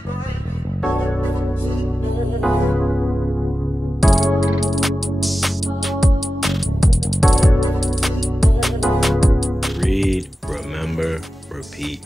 Read, remember, repeat.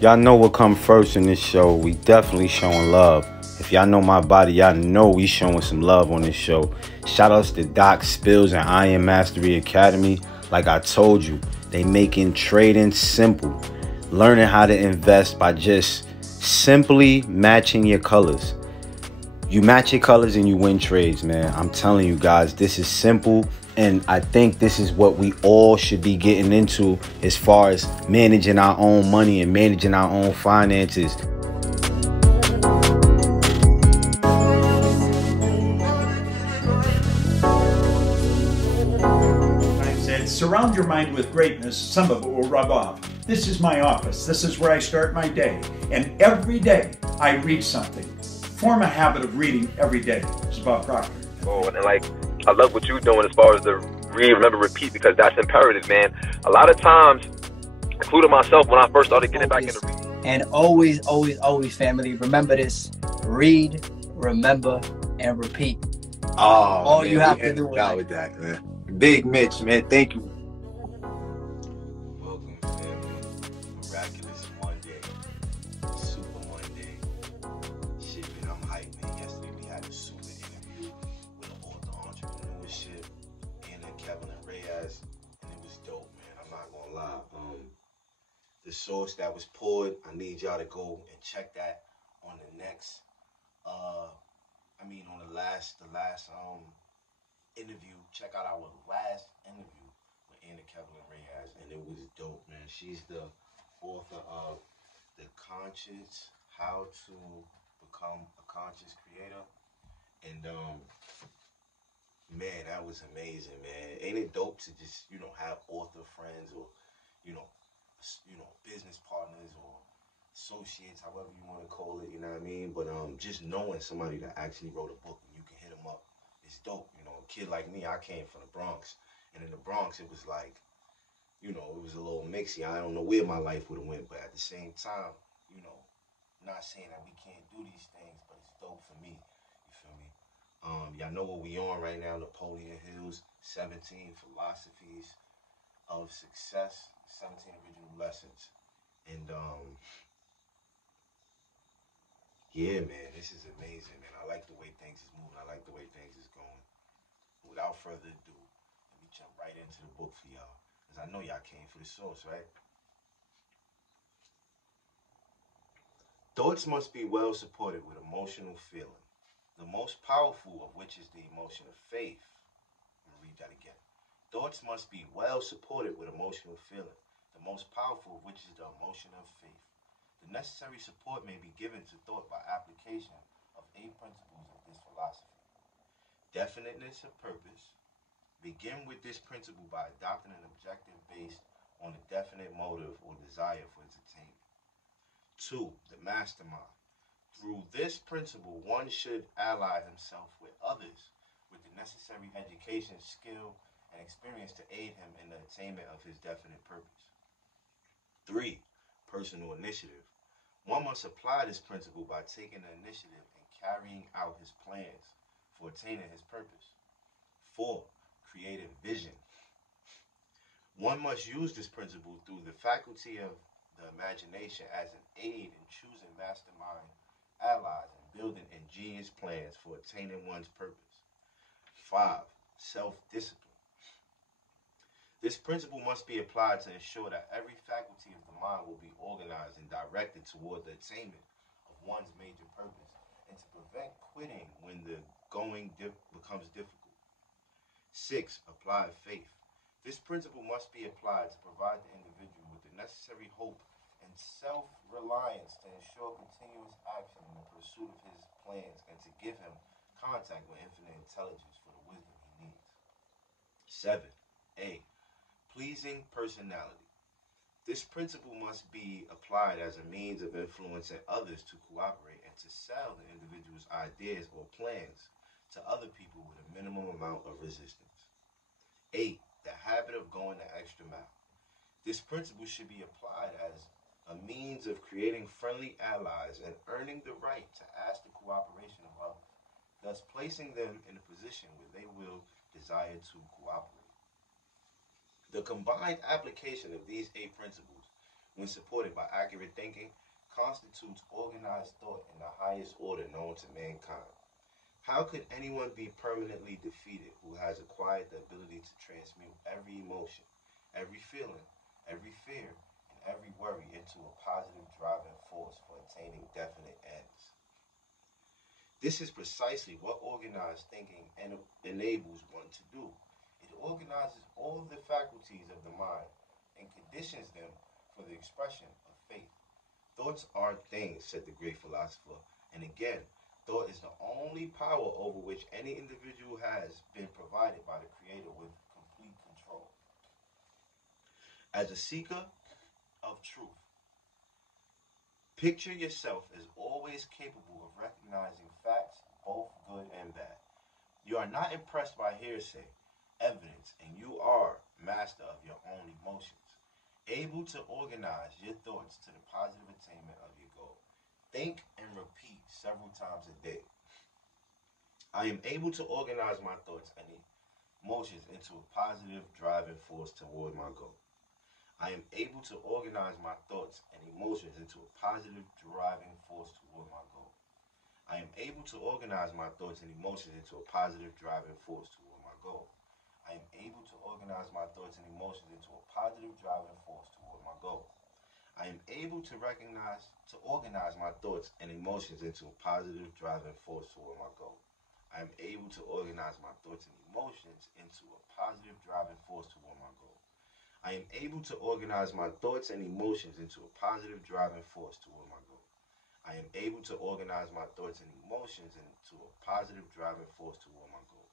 Y'all know what come first in this show. We definitely showing love. If y'all know my body, y'all know we showing some love on this show. Shout outs to Doc Spills and Iron Mastery Academy. Like I told you, they making trading simple. Learning how to invest by just simply matching your colors. You match your colors and you win trades, man. I'm telling you guys, this is simple. And I think this is what we all should be getting into as far as managing our own money and managing our own finances. I said, surround your mind with greatness. Some of it will rub off. This is my office. This is where I start my day. And every day I read something. Form a habit of reading every day. It's Bob Proctor. Oh, and like, I love what you're doing as far as the read, remember, repeat, because that's imperative, man. A lot of times, including myself, when I first started getting back into reading. And always, always, always, family, remember this: read, remember, and repeat. Oh, all man, you have to do with that, man. Big Mitch, man, thank you. Welcome, family. Miraculous Monday. Super Monday. Shit, man, I'm hyped, man. Yesterday we had a super interview with an author entrepreneurship and Kevin and Reyes, and it was dope, man. I'm not gonna lie. The sauce that was poured, I need y'all to go and check that on the next, on the last interview. Check out our last interview with Anna Kevin and Reyes, and it was dope, man. She's the author of The Conscious, How to Become a Conscious Creator, and man, that was amazing, man. Ain't it dope to just, have author friends or, business partners or associates, however you want to call it, you know what I mean? But just knowing somebody that actually wrote a book and you can hit them up, it's dope. A kid like me, I came from the Bronx, and in the Bronx, it was like, it was a little mixy. I don't know where my life would have went, but at the same time, not saying that we can't do these things, but it's dope for me. You feel me? Y'all know what we on right now, Napoleon Hill's 17 Philosophies of Success, 17 Original Lessons. And yeah, man, this is amazing, man. I like the way things is moving. I like the way things is going. Without further ado, let me jump right into the book for y'all, because I know y'all came for the source, right? Thoughts must be well supported with emotional feeling, the most powerful of which is the emotion of faith. I'm going to read that again. Thoughts must be well supported with emotional feeling, the most powerful of which is the emotion of faith. The necessary support may be given to thought by application of 8 principles of this philosophy. Definiteness and purpose. Begin with this principle by adopting an objective based on a definite motive or desire for its attainment. 2. The mastermind. Through this principle, one should ally himself with others with the necessary education, skill, and experience to aid him in the attainment of his definite purpose. 3. Personal initiative. One must apply this principle by taking the initiative and carrying out his plans for attaining his purpose. 4. Creative vision. One must use this principle through the faculty of the imagination as an aid in choosing mastermind allies and building ingenious plans for attaining one's purpose. 5. Self-discipline. This principle must be applied to ensure that every faculty of the mind will be organized and directed toward the attainment of one's major purpose, and to prevent quitting when the going becomes difficult. 6. Applied faith. This principle must be applied to provide the individual with the necessary hope and self-reliance to ensure continuous action in the pursuit of his plans, and to give him contact with infinite intelligence for the wisdom he needs. 7. A. Pleasing personality. This principle must be applied as a means of influencing others to cooperate and to sell the individual's ideas or plans to other people with a minimum amount of resistance. 8. The habit of going the extra mile. This principle should be applied as a means of creating friendly allies and earning the right to ask the cooperation of others, thus placing them in a position where they will desire to cooperate. The combined application of these 8 principles, when supported by accurate thinking, constitutes organized thought in the highest order known to mankind. How could anyone be permanently defeated who has acquired the ability to transmute every emotion, every feeling, every fear, and every worry into a positive driving force for attaining definite ends? This is precisely what organized thinking enables one to do. It organizes all of the faculties of the mind and conditions them for the expression of faith. Thoughts are things, said the great philosopher, and again, thought is the only power over which any individual has been provided by the Creator with complete control. As a seeker of truth, picture yourself as always capable of recognizing facts, both good and bad. You are not impressed by hearsay, evidence, and you are master of your own emotions, able to organize your thoughts to the positive attainment of your goal. Think and repeat several times a day. I am able to organize my thoughts and emotions into a positive driving force toward my goal. I am able to organize my thoughts and emotions into a positive driving force toward my goal. I am able to organize my thoughts and emotions into a positive driving force toward my goal. I am able to organize my thoughts and emotions into a positive driving force toward my goal. I am able to organize my thoughts and emotions into a positive driving force toward my goal. I am able to organize my thoughts and emotions into a positive driving force toward my goal. I am able to organize my thoughts and emotions into a positive driving force toward my goal. I am able to organize my thoughts and emotions into a positive driving force toward my goal.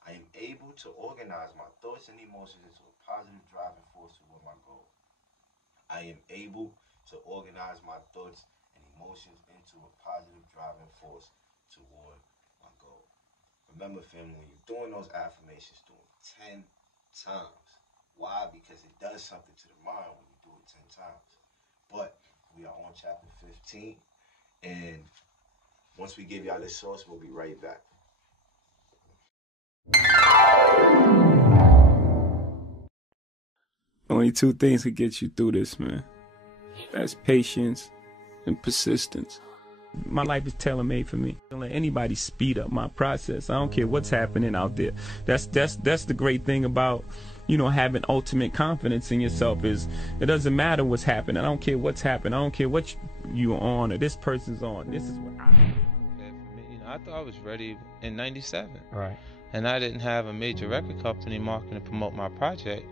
I am able to organize my thoughts and emotions into a positive driving force toward my goal. I am able to organize my thoughts and emotions into a positive driving force toward my goal. Remember, family, when you're doing those affirmations, do them 10 times. Why? Because it does something to the mind when you do it 10 times. But we are on chapter 15, and once we give y'all this source, we'll be right back. Only 2 things can get you through this, man. That's patience and persistence. My life is tailor-made for me. Don't let anybody speed up my process. I don't care what's happening out there. That's the great thing about, having ultimate confidence in yourself is it doesn't matter what's happening. I don't care what's happening. I don't care what you're on or this person's on. This is what I I thought I was ready in 97. Right. And I didn't have a major record company marketing to promote my project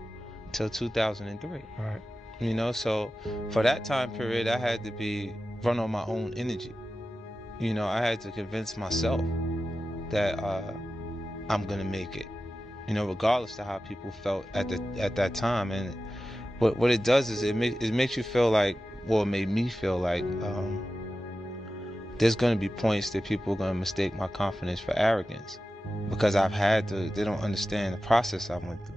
till 2003. Right. So for that time period, I had to run on my own energy. I had to convince myself that I'm gonna make it. Regardless of how people felt at that time. And what it does is it makes you feel like, well, it made me feel like there's gonna be points that people are gonna mistake my confidence for arrogance because they don't understand the process I went through.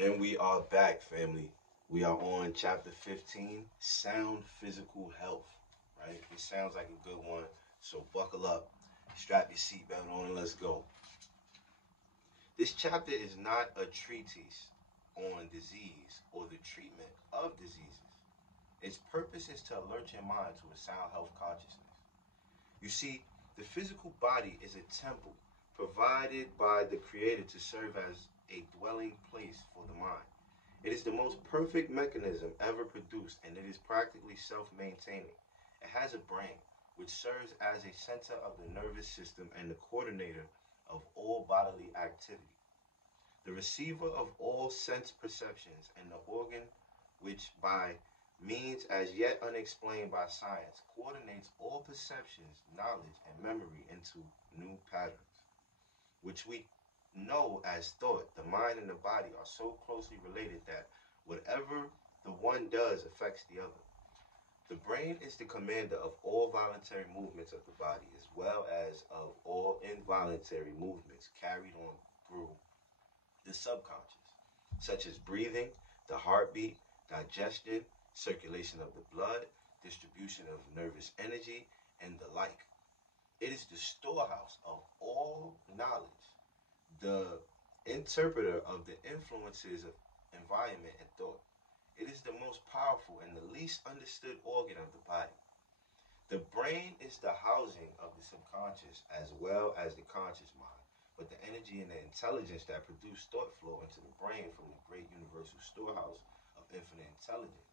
And we are back, family. We are on chapter 15, sound physical health, right? It sounds like a good one, so buckle up, strap your seatbelt on, and let's go. This chapter is not a treatise on disease or the treatment of diseases. Its purpose is to alert your mind to a sound health consciousness. You see, the physical body is a temple provided by the Creator to serve as a dwelling place for the mind. It is the most perfect mechanism ever produced, and it is practically self-maintaining. It has a brain, which serves as a center of the nervous system and the coordinator of all bodily activity, the receiver of all sense perceptions, and the organ which, by means as yet unexplained by science, coordinates all perceptions, knowledge, and memory into new patterns, which we know as thought. The mind and the body are so closely related that whatever the one does affects the other. The brain is the commander of all voluntary movements of the body, as well as of all involuntary movements carried on through the subconscious, such as breathing, the heartbeat, digestion, circulation of the blood, distribution of nervous energy, and the like. It is the storehouse of all knowledge, the interpreter of the influences of environment and thought. It is the most powerful and the least understood organ of the body. The brain is the housing of the subconscious as well as the conscious mind, but the energy and the intelligence that produce thought flow into the brain from the great universal storehouse of infinite intelligence.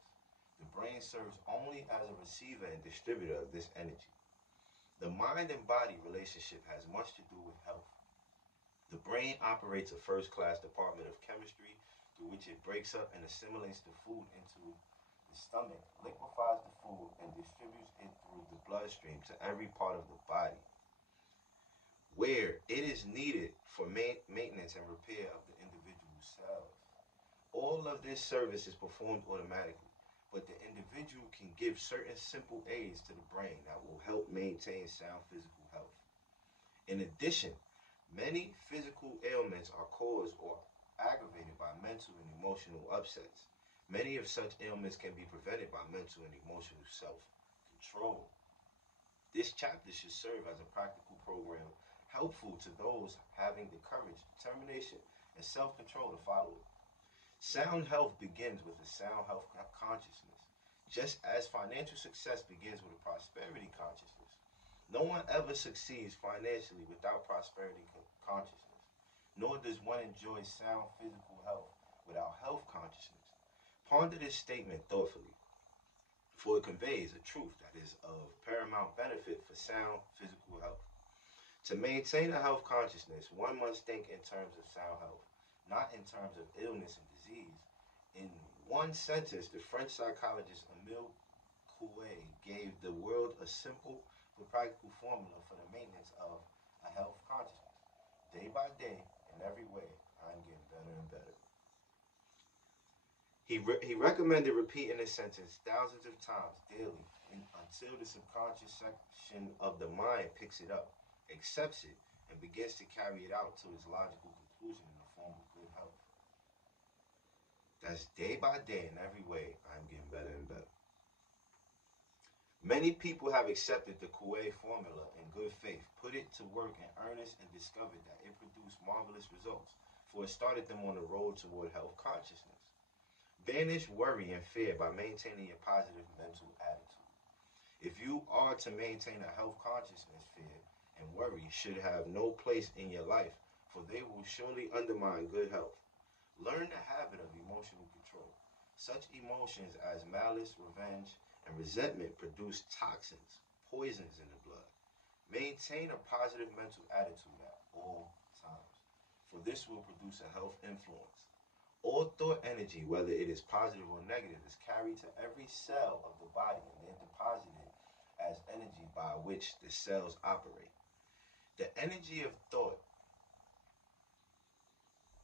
The brain serves only as a receiver and distributor of this energy. The mind and body relationship has much to do with health. The brain operates a first-class department of chemistry through which it breaks up and assimilates the food into the stomach, liquefies the food, and distributes it through the bloodstream to every part of the body, where it is needed for maintenance and repair of the individual cells. All of this service is performed automatically, but the individual can give certain simple aids to the brain that will help maintain sound physical health. In addition, many physical ailments are caused or aggravated by mental and emotional upsets. Many of such ailments can be prevented by mental and emotional self-control. This chapter should serve as a practical program helpful to those having the courage, determination, and self-control to follow it. Sound health begins with a sound health consciousness, just as financial success begins with a prosperity consciousness. No one ever succeeds financially without prosperity consciousness, nor does one enjoy sound physical health without health consciousness. Ponder this statement thoughtfully, for it conveys a truth that is of paramount benefit for sound physical health. To maintain a health consciousness, one must think in terms of sound health, not in terms of illness and disease. In one sentence, the French psychologist Emile Coué gave the world a simple but practical formula for the maintenance of a health consciousness. Day by day, in every way, I'm getting better and better. He recommended repeating this sentence thousands of times daily until the subconscious section of the mind picks it up, accepts it, and begins to carry it out to its logical conclusion in the form of good health. That's day by day in every way, I'm getting better and better. Many people have accepted the Coué formula in good faith, put it to work in earnest, and discovered that it produced marvelous results, for it started them on the road toward health consciousness. Banish worry and fear by maintaining a positive mental attitude. If you are to maintain a health consciousness, fear and worry should have no place in your life, for they will surely undermine good health. Learn the habit of emotional control. Such emotions as malice, revenge, and resentment produce toxins, poisons in the blood. Maintain a positive mental attitude at all times, for this will produce a health influence. All thought energy, whether it is positive or negative, is carried to every cell of the body and then deposited as energy by which the cells operate. The energy of thought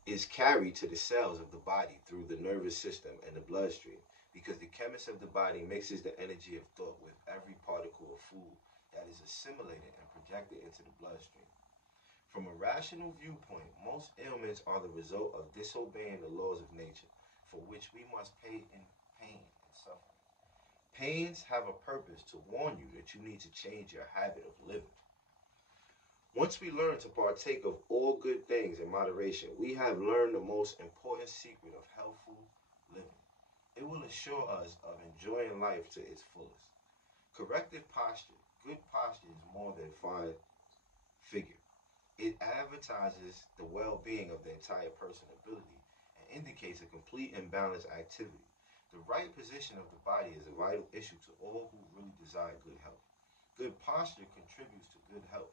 is carried to the cells of the body through the nervous system and the bloodstream, because the chemist of the body mixes the energy of thought with every particle of food that is assimilated and projected into the bloodstream. From a rational viewpoint, most ailments are the result of disobeying the laws of nature, for which we must pay in pain and suffering. Pains have a purpose to warn you that you need to change your habit of living. Once we learn to partake of all good things in moderation, we have learned the most important secret of healthful living. It will assure us of enjoying life to its fullest. Corrective posture. Good posture is more than fine figure. It advertises the well-being of the entire personability and indicates a complete and balanced activity. The right position of the body is a vital issue to all who really desire good health. Good posture contributes to good health.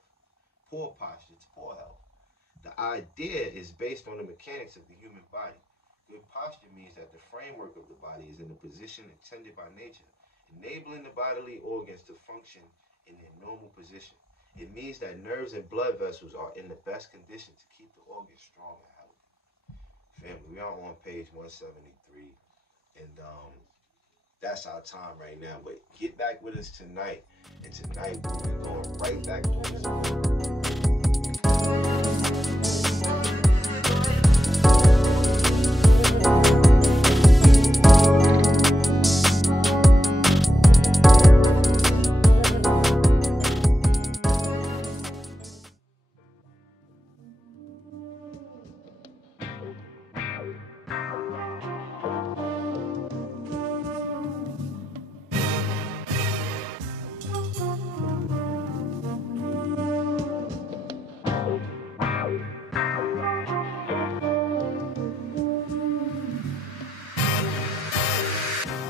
Poor posture to poor health. The idea is based on the mechanics of the human body. Good posture means that the framework of the body is in the position intended by nature, enabling the bodily organs to function in their normal position. It means that nerves and blood vessels are in the best condition to keep the organs strong and healthy. Family, we are on page 173, and that's our time right now. But get back with us tonight, and tonight we'll be going right back to this.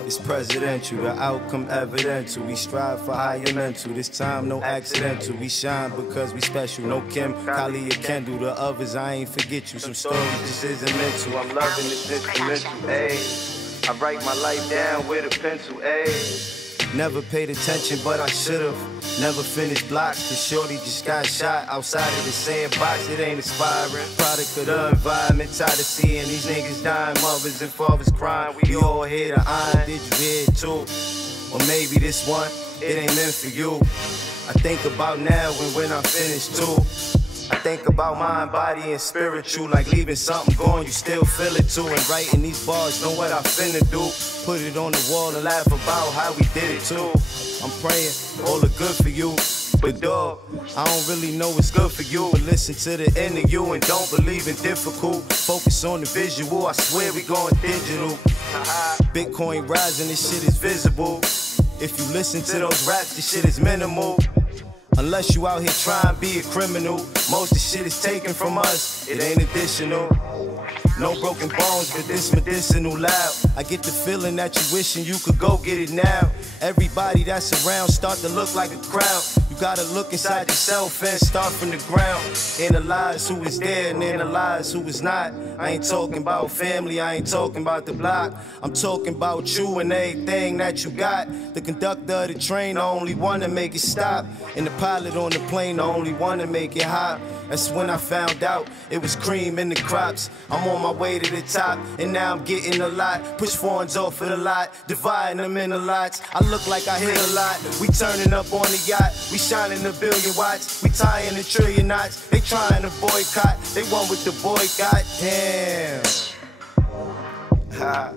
It's presidential, the outcome evidential. We strive for higher mental. This time no accidental. We shine because we special. No Kim, Kylie, or Kendall. The others, I ain't forget you. Some stories just isn't mental. I'm loving this instrumental, ayy. I write my life down with a pencil, ayy. Never paid attention, but I should've. Never finished blocks, cause shorty just got shot outside of the sandbox. It ain't inspiring. Product of the environment, tired of seeing these niggas dying, mothers and fathers crying. We all hear the iron, did you hear it too? Or maybe this one, it ain't meant for you. I think about now and when I finish too. I think about mind, body, and spiritual. Like leaving something gone, you still feel it too. And writing these bars, know what I finna do. Put it on the wall and laugh about how we did it too. I'm praying all the good for you. But dog, I don't really know what's good for you. But listen to the end of you and don't believe in difficult. Focus on the visual, I swear we going digital. Bitcoin rising, this shit is visible. If you listen to those raps, this shit is minimal. Unless you out here trying to be a criminal. Most of the shit is taken from us, it ain't additional. No broken bones, but this medicinal loud. I get the feeling that you wishing you could go get it now. Everybody that's around start to look like a crowd. You gotta look inside yourself and start from the ground. Analyze who is there and analyze who is not. I ain't talking about family, I ain't talking about the block. I'm talking about you and everything that you got. The conductor of the train, the only one to make it stop. And the pilot on the plane, the only one to make it hop. That's when I found out it was cream in the crops. I'm on my way to the top, and now I'm getting a lot. Push foreigns off of the lot, dividing them into lots. I look like I hit a lot. We turning up on the yacht, we shining a billion watts. We tying a trillion knots. They trying to boycott, they want with the boycott. Damn. Ha.